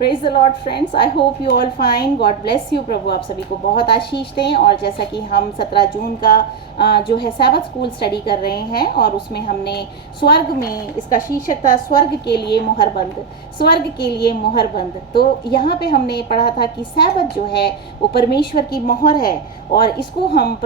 Praise the Lord friends, I hope you all fine. God bless you. प्रभु आप सभी को बहुत आशीष दें। और जैसा कि हम 17 जून का जो है सैबत स्कूल स्टडी कर रहे हैं और उसमें हमने स्वर्ग में, इसका शीर्षक था स्वर्ग के लिए मोहर बंद, स्वर्ग के लिए मोहर बंद। तो यहाँ पे हमने पढ़ा था कि सैबत जो है वो परमेश्वर की मोहर है और इसको हम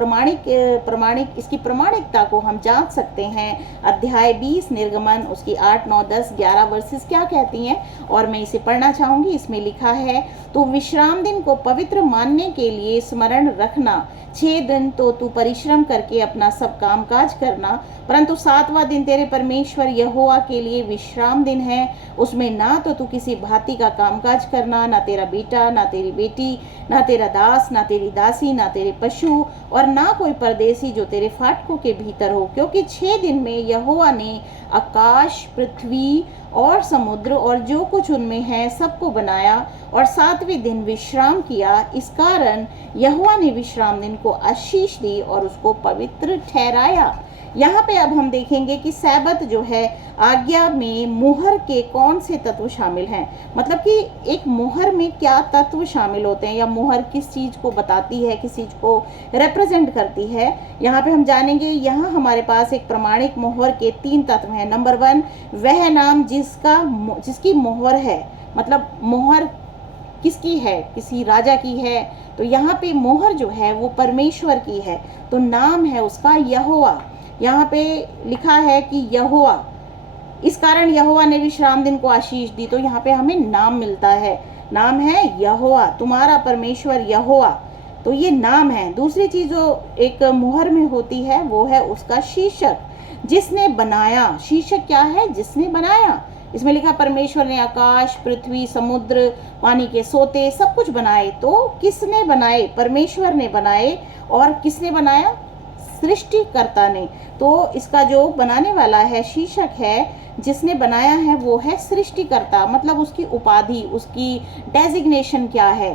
इसकी प्रमाणिकता को हम जांच सकते हैं। अध्याय 20 निर्गमन उसकी 8, 9, 10, 11 वर्सेस क्या कहती हैं और मैं इसे पढ़ना चाहूँगी। इसमें लिखा है, तो विश्राम दिन को पवित्र मानने के लिए स्मरण रखना। 6 दिन तो तू परिश्रम करके अपना सब कामकाज करना, परंतु 7वां दिन तेरे परमेश्वर यहोवा के लिए विश्राम दिन है। उसमें ना तो तू किसी भांति का कामकाज करना, ना तेरा बेटा, ना तेरी बेटी, ना तेरा दास, ना तेरी दासी, ना तेरे पशु और ना कोई परदेसी जो तेरे फाटकों के भीतर हो, क्योंकि 6 दिन में यहोवा ने आकाश, पृथ्वी और समुद्र और जो कुछ उनमें है सबको बनाया और 7वें दिन विश्राम किया। इस कारण यहोवा ने विश्राम दिन को आशीष दी और उसको पवित्र ठहराया। यहाँ पे अब हम देखेंगे कि सैबत जो है आज्ञा में मोहर के कौन से तत्व शामिल हैं, मतलब कि एक मोहर में क्या तत्व शामिल होते हैं या मोहर किस चीज़ को बताती है, किस चीज़ को रिप्रेजेंट करती है। यहाँ पे हम जानेंगे। यहाँ हमारे पास एक प्रमाणिक मोहर के 3 तत्व हैं। नंबर 1, वह नाम जिसकी मोहर है, मतलब मोहर किसकी है, किसी राजा की है। तो यहाँ पे मोहर जो है वो परमेश्वर की है, तो नाम है उसका यहोवा। यहाँ पे लिखा है कि यहोवा, इस कारण यहोवा ने विश्राम दिन को आशीष दी। तो यहाँ पे हमें नाम मिलता है, नाम है यहोवा, तुम्हारा परमेश्वर यहोवा। तो ये नाम है। दूसरी चीज जो एक मुहर में होती है वो है उसका शीर्षक, जिसने बनाया। शीर्षक क्या है? जिसने बनाया। इसमें लिखा परमेश्वर ने आकाश, पृथ्वी, समुद्र, पानी के सोते सब कुछ बनाए। तो किसने बनाए? परमेश्वर ने बनाए। और किसने बनाया? सृष्टिकर्ता ने। तो इसका जो बनाने वाला है, शीर्षक है, जिसने बनाया है वो है सृष्टिकर्ता। मतलब उसकी उपाधि, उसकी डेजिग्नेशन क्या है।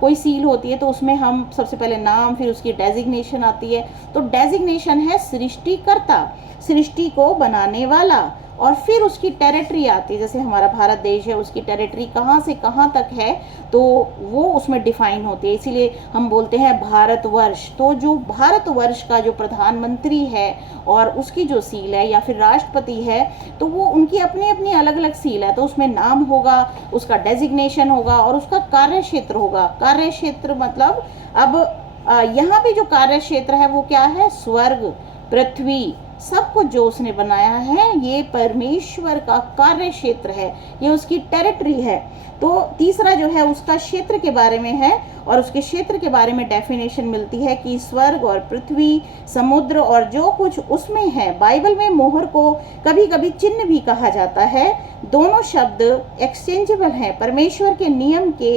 कोई सील होती है तो उसमें हम सबसे पहले नाम, फिर उसकी डेजिग्नेशन आती है। तो डेजिग्नेशन है सृष्टिकर्ता, सृष्टि को बनाने वाला। और फिर उसकी टेरिटरी आती है, जैसे हमारा भारत देश है, उसकी टेरिटरी कहाँ से कहाँ तक है तो वो उसमें डिफाइन होती है। इसीलिए हम बोलते हैं भारतवर्ष। तो जो भारतवर्ष का जो प्रधानमंत्री है और उसकी जो सील है या फिर राष्ट्रपति है, तो वो उनकी अपनी अपनी अलग अलग सील है। तो उसमें नाम होगा, उसका डेजिग्नेशन होगा और उसका कार्य क्षेत्र होगा। कार्य क्षेत्र मतलब अब यहाँ पे जो कार्य क्षेत्र है वो क्या है? स्वर्ग, पृथ्वी, सब कुछ जो उसने बनाया है ये परमेश्वर का कार्य क्षेत्र है, ये उसकी टेरिटरी है। तो तीसरा जो है उसका क्षेत्र के बारे में है और उसके क्षेत्र के बारे में डेफिनेशन मिलती है कि स्वर्ग और पृथ्वी, समुद्र और जो कुछ उसमें है। बाइबल में मोहर को कभी कभी चिन्ह भी कहा जाता है। दोनों शब्द एक्सचेंजेबल हैं। परमेश्वर के नियम के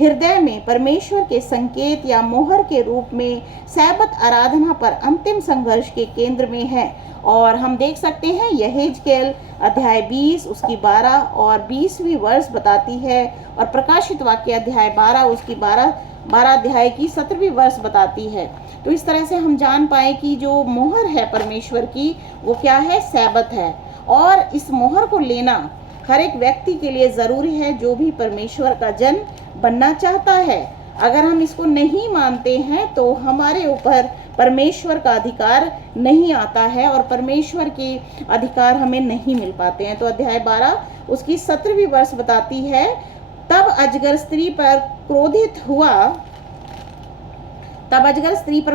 हृदय में परमेश्वर के संकेत या मोहर के रूप में सैबत आराधना पर अंतिम संघर्ष के केंद्र में है। और हम देख सकते हैं यहेजकेल अध्याय 20 उसकी 12 और 20वीं वर्ष बताती है और प्रकाशित वाक्य अध्याय 12 उसकी 12 अध्याय की 17वीं वर्ष बताती है। तो इस तरह से हम जान पाए कि जो मोहर है परमेश्वर की वो क्या है? सैबत है। और इस मोहर को लेना हर एक व्यक्ति के लिए ज़रूरी है जो भी परमेश्वर का जन बनना चाहता है। अगर हम इसको नहीं मानते हैं तो हमारे ऊपर परमेश्वर का अधिकार नहीं आता है और परमेश्वर के अधिकार हमें नहीं मिल पाते हैं। तो अध्याय 12 उसकी 17वीं वर्ष बताती है, तब अजगर स्त्री पर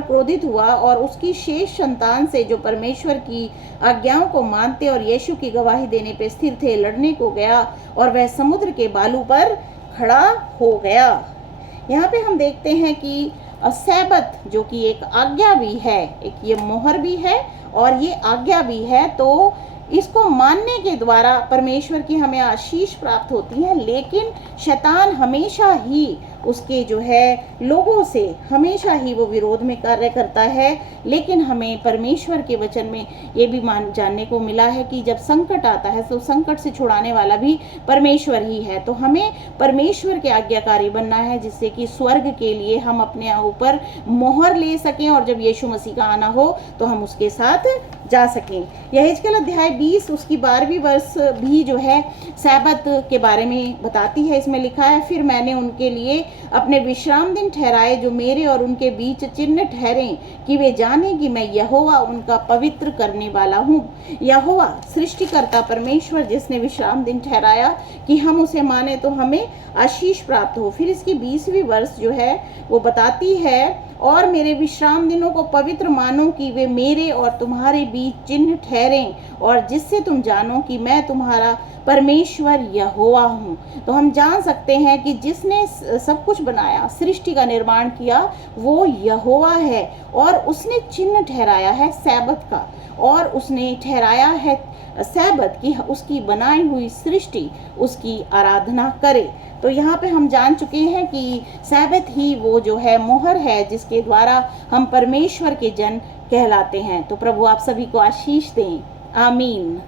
क्रोधित हुआ और उसकी शेष संतान से जो परमेश्वर की आज्ञाओं को मानते और यीशु की गवाही देने पे स्थिर थे, लड़ने को गया और वह समुद्र के बालू पर खड़ा हो गया। यहाँ पे हम देखते हैं कि सैबत जो कि एक आज्ञा भी है, एक ये मोहर भी है और ये आज्ञा भी है। तो इसको मानने के द्वारा परमेश्वर की हमें आशीष प्राप्त होती है, लेकिन शैतान हमेशा ही उसके जो है लोगों से हमेशा ही वो विरोध में कार्य करता है। लेकिन हमें परमेश्वर के वचन में ये भी जानने को मिला है कि जब संकट आता है तो संकट से छुड़ाने वाला भी परमेश्वर ही है। तो हमें परमेश्वर के आज्ञाकारी बनना है, जिससे कि स्वर्ग के लिए हम अपने ऊपर मोहर ले सकें और जब यीशु मसीह का आना हो तो हम उसके साथ जा सकें। यहेजकेल अध्याय 20 उसकी 12वीं वर्ष भी जो है सैबत के बारे में बताती है। इसमें लिखा है, फिर मैंने उनके लिए अपने विश्राम दिन ठहराए जो मेरे और उनके बीच चिन्ह ठहरें कि वे जाने कि मैं यहोवा उनका पवित्र करने वाला हूँ। यहोवा सृष्टिकर्ता परमेश्वर जिसने विश्राम दिन ठहराया कि हम उसे माने तो हमें आशीष प्राप्त हो। फिर इसकी 20वीं वर्ष जो है वो बताती है, और मेरे विश्राम दिनों को पवित्र मानो कि वे मेरे और तुम्हारे बीच चिन्ह ठहरें, और जिससे तुम जानो कि मैं तुम्हारा परमेश्वर यहोवा हूँ। तो हम जान सकते हैं कि जिसने सब कुछ बनाया, सृष्टि का निर्माण किया, वो यहोवा है, और उसने चिन्ह ठहराया है सैबत का, और उसने ठहराया है सैबत की उसकी बनाई हुई सृष्टि उसकी आराधना करे। तो यहाँ पे हम जान चुके हैं कि सैबत ही वो जो है मोहर है जिसके द्वारा हम परमेश्वर के जन कहलाते हैं। तो प्रभु आप सभी को आशीष दें। आमीन।